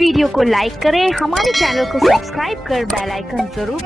Video को like करें, हमारे चैनल को सब्सक्राइब कर बेल आइकन जरूर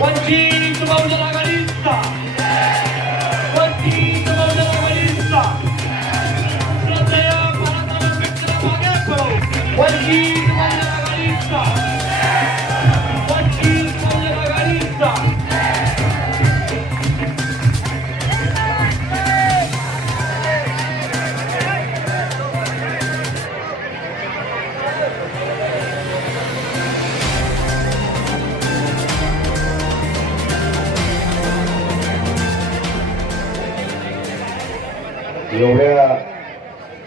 वंचित बहुजन आघाडीचा वंचित बहुजन आघाडीचा श्रद्धेय भारताला मित्र मागे पडो वंचित बहुजन आघाडीचा वंचित बहुजन आघाडीचा एवढ्या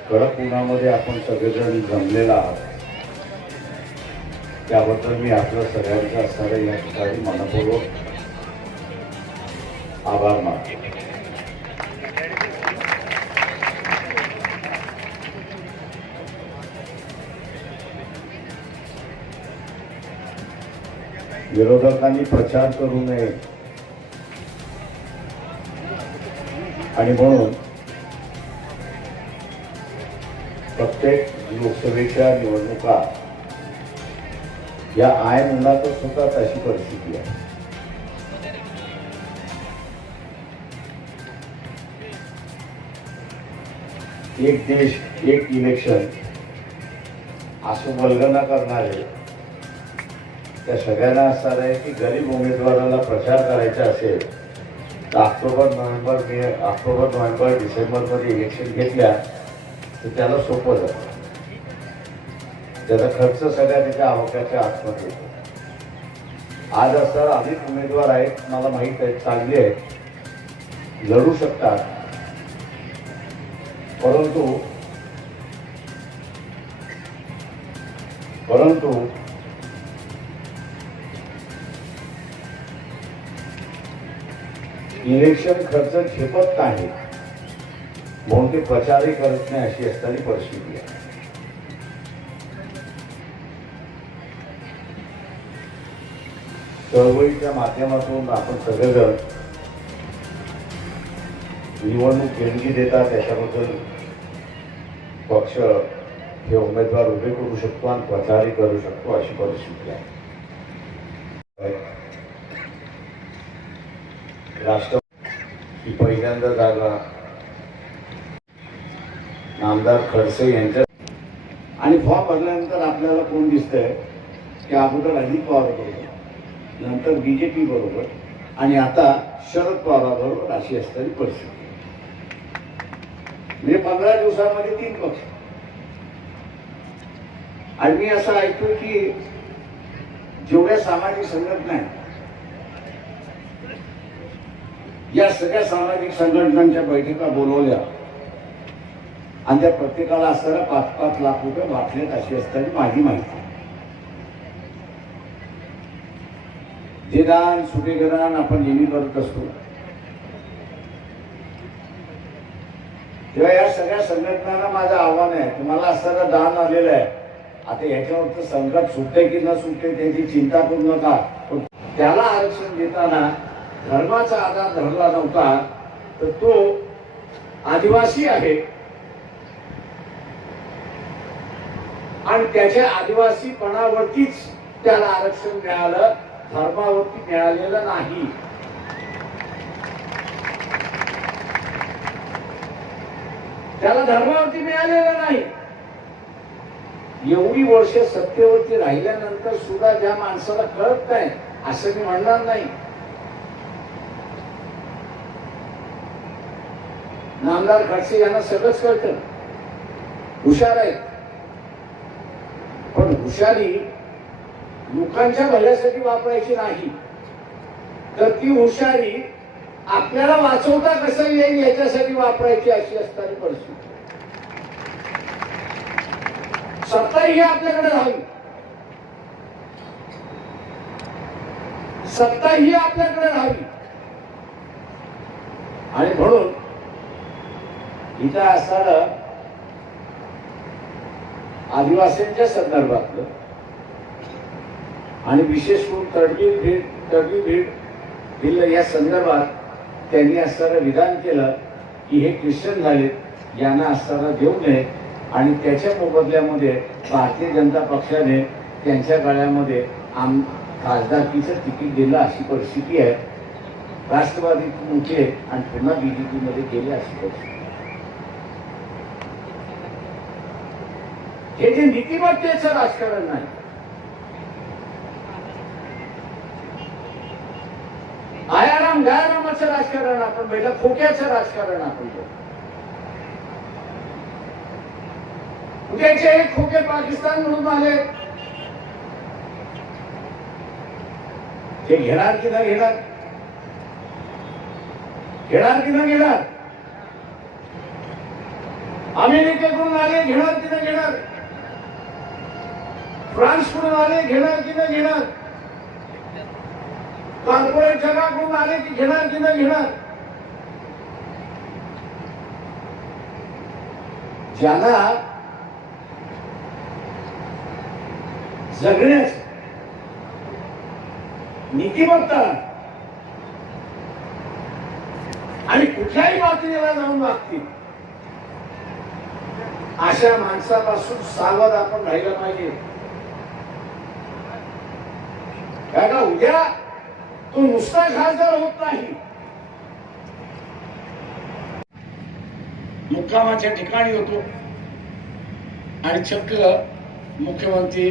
कडक उन्हामध्ये आपण सगळेजण जमलेला आहात त्याबद्दल मी आपल्या सगळ्यांचा असणाऱ्या या ठिकाणी मनपूर्वक आभार मानतो. विरोधकांनी प्रचार करू नये आणि म्हणून प्रत्येक लोकसभेच्या निवडणुका या ऐन उन्हातच होतात अशी परिस्थिती आहे. एक देश एक इलेक्शन असं वल्गना करणारे त्या सगळ्यांना असणार आहे की गरीब उमेदवाराला प्रचार करायचा असेल तर ऑक्टोबर नोव्हेंबर डिसेंबरमध्ये इलेक्शन घेतल्या तर त्याला सोपं जातं. त्याचा खर्च सगळ्या त्याच्या आवाक्याच्या आतमध्ये येतो. आज असं अनेक उमेदवार आहेत, मला माहीत आहे, चांगले आहेत, लढू शकतात, परंतु इलेक्शन खर्च झेपत नाही म्हणून ते प्रचारही करत नाही अशी असणारी परिस्थिती आहे. चळवळीच्या माध्यमातून आपण सगळेजण निवडणूक देणगी देतात त्याच्याबद्दल पक्ष हे उमेदवार उभे करू शकतो आणि प्रचारही करू शकतो अशी परिस्थिती आहे. राष्ट्रवादी पहिल्यांदा जागा आमदार खडसे यांच्या आणि फॉर्म भरल्यानंतर आपल्याला कोण दिसतंय की अगोदर अजित पवार बरोबर, नंतर बीजेपी बरोबर आणि आता शरद पवाराबरोबर अशी असणारी परिस्थिती. म्हणजे 15 दिवसामध्ये 3 पक्ष. आणि मी असं ऐकतोय की जेवढ्या सामाजिक संघटना आहेत या सगळ्या सामाजिक संघटनांच्या बैठका बोलवल्या आणि त्या प्रत्येकाला असताना 5-5 लाख रुपये वाटलेत अशी असताना माझी माहिती. जे दान सुटेदान आपण नेहमी करत असतो तेव्हा या सगळ्या संघटनांना माझं आव्हान आहे, तुम्हाला असताना दान आलेलं आहे, आता याच्यावर संकट सुटते की न सुटते त्याची चिंता करू नका. पण त्याला आरक्षण देताना धर्माचा आधार धरला नव्हता तर तो आदिवासी आहे आणि त्याच्या आदिवासीपणावरतीच त्याला आरक्षण मिळालं. धर्मावरती मिळालेलं नाही. त्याला धर्मावरती मिळालेलं नाही. एवढी वर्ष सत्तेवरती राहिल्यानंतर सुद्धा ज्या माणसाला कळत नाही असं मी म्हणणार नाही. नामदार खडसे यांना सगळंच कळतं, हुशार आहेत. पण हुशारी लोकांच्या भल्यासाठी वापरायची नाही, तर ती हुशारी आपल्याला वाचवता कसं येईल याच्यासाठी वापरायची अशी असणारी परिस्थिती. सत्ता ही आपल्याकडे राहावी, सत्ता ही आपल्याकडे राहावी. आणि म्हणून इथं असणारं आदिवासींच्या संदर्भातलं आणि विशेष करून तडवी भीड या संदर्भात त्यांनी असणारं विधान केलं की हे ख्रिश्चन झाले, यांना असणारा देऊ नये. आणि त्याच्या मोबदल्यामध्ये भारतीय जनता पक्षाने त्यांच्या गळ्यामध्ये खासदारकीचं तिकीट दिलं अशी परिस्थिती आहे. राष्ट्रवादी उठले आणि पुन्हा बीजेपी मध्ये गेले अशी परिस्थिती. हे जे नीतिमत्तेचं राजकारण नाही, आयाराम गायारामाचं राजकारण आपण पहिलं, खोक्याचं राजकारण आपण उद्याचे हे खोके पाकिस्तान म्हणून आले, ते घेणार की न घेणार, घेणार की न घेणार. अमेरिकेकडून आले, घेणार की न घेणार. फ्रान्सकडून आले, घेणार की न घेणार. कॉर्पोरेट जगाकडून आले की घेणार की न घेणार. ज्यांना जगण्याच नीतिमत्ता आणि कुठल्याही बातमीला जाऊन वागतील अशा माणसापासून सावध आपण राहिलं पाहिजे. कारण उद्या तो नुसता खासदार होत नाही, मुक्कामाच्या ठिकाणी होतो आणि चक्क मुख्यमंत्री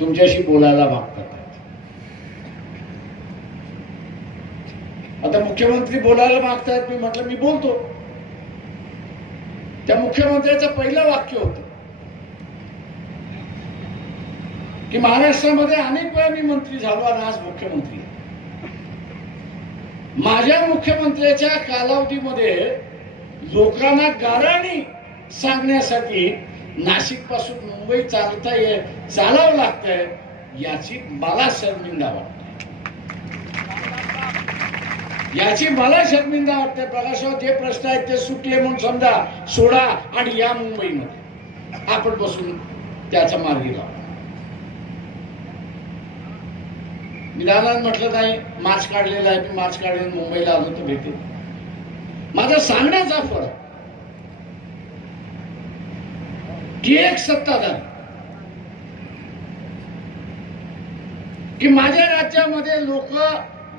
तुमच्याशी बोलायला मागतात. आता मुख्यमंत्री बोलायला मागतायत, मी म्हटलं मी बोलतो. त्या मुख्यमंत्र्याचं पहिलं वाक्य होतं की महाराष्ट्रामध्ये अनेक वेळा मी मंत्री झालो आणि आज मुख्यमंत्री. माझ्या मुख्यमंत्र्याच्या कालावधीमध्ये लोकांना गाऱ्हाणी सांगण्यासाठी नाशिक पासून मुंबई चालावं लागतंय, याची मला शर्मिंदा वाटते, याची मला शर्मिंदा वाटते. प्रकाशावर जे प्रश्न आहेत ते सुटले म्हणून समजा, सोडा आणि या मुंबईमध्ये आपण बसून त्याचा मार्गी लावू. विधानात म्हटलं नाही, मार्च काढलेला आहे, मी मार्च काढून मुंबईला आलो तर भेटेल. माझा सांगण्याचा फरक की एक सत्ताधार की माझ्या राज्यामध्ये लोक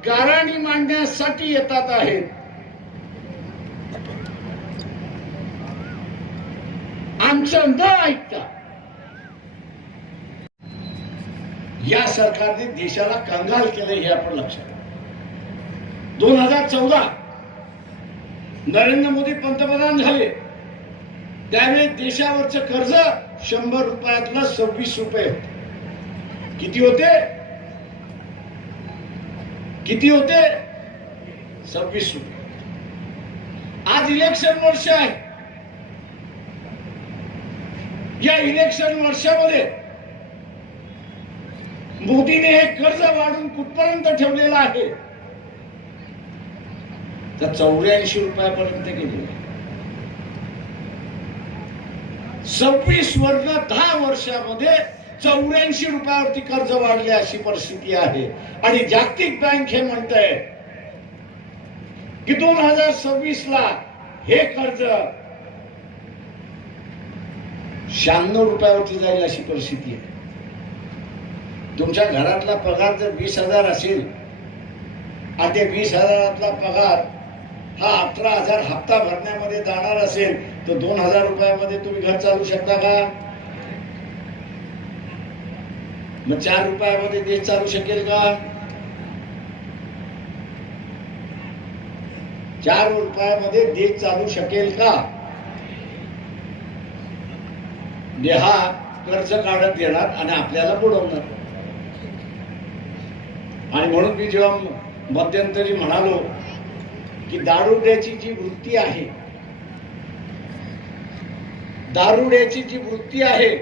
गाऱ्हाणी मांडण्यासाठी येतात आहेत, आमचं न ऐकता या सरकारने देशाला कंगाल केले हे आपण लक्षात. 2014 नरेंद्र मोदी पंतप्रधान झाले त्यावेळी देशावरचं कर्ज 100 रुपयातलं 26 रुपये होते. किती होते? किती होते? 26 रुपये. आज इलेक्शन वर्ष आहे. या इलेक्शन वर्षामध्ये मोदीने हे कर्ज वाढून कुठपर्यंत ठेवलेलं आहे तर 84 रुपयापर्यंत गेले. 26 वर्ग 10 वर्षामध्ये 84 रुपयावरती कर्ज वाढले अशी परिस्थिती आहे. आणि जागतिक बँक हे म्हणते की 2026 ला हे कर्ज 96 रुपयावरती जाईल अशी परिस्थिती आहे. तुमच्या घरातला पगार जर 20,000 असेल आणि ते 20,000तला पगार हा 18,000 हप्ता भरण्यामध्ये जाणार असेल तर 2,000 रुपयामध्ये तुम्ही घर चालू शकता का? मग 4 रुपयामध्ये देश चालू शकेल का? 4 रुपयामध्ये देश चालू शकेल का? हा कर्ज काढत येणार आणि आपल्याला बुडवणार. आणि म्हणून मी जेव्हा मध्यंतरी म्हणालो की दारुड्याची जी वृत्ती आहे, दारुड्याची जी वृत्ती आहे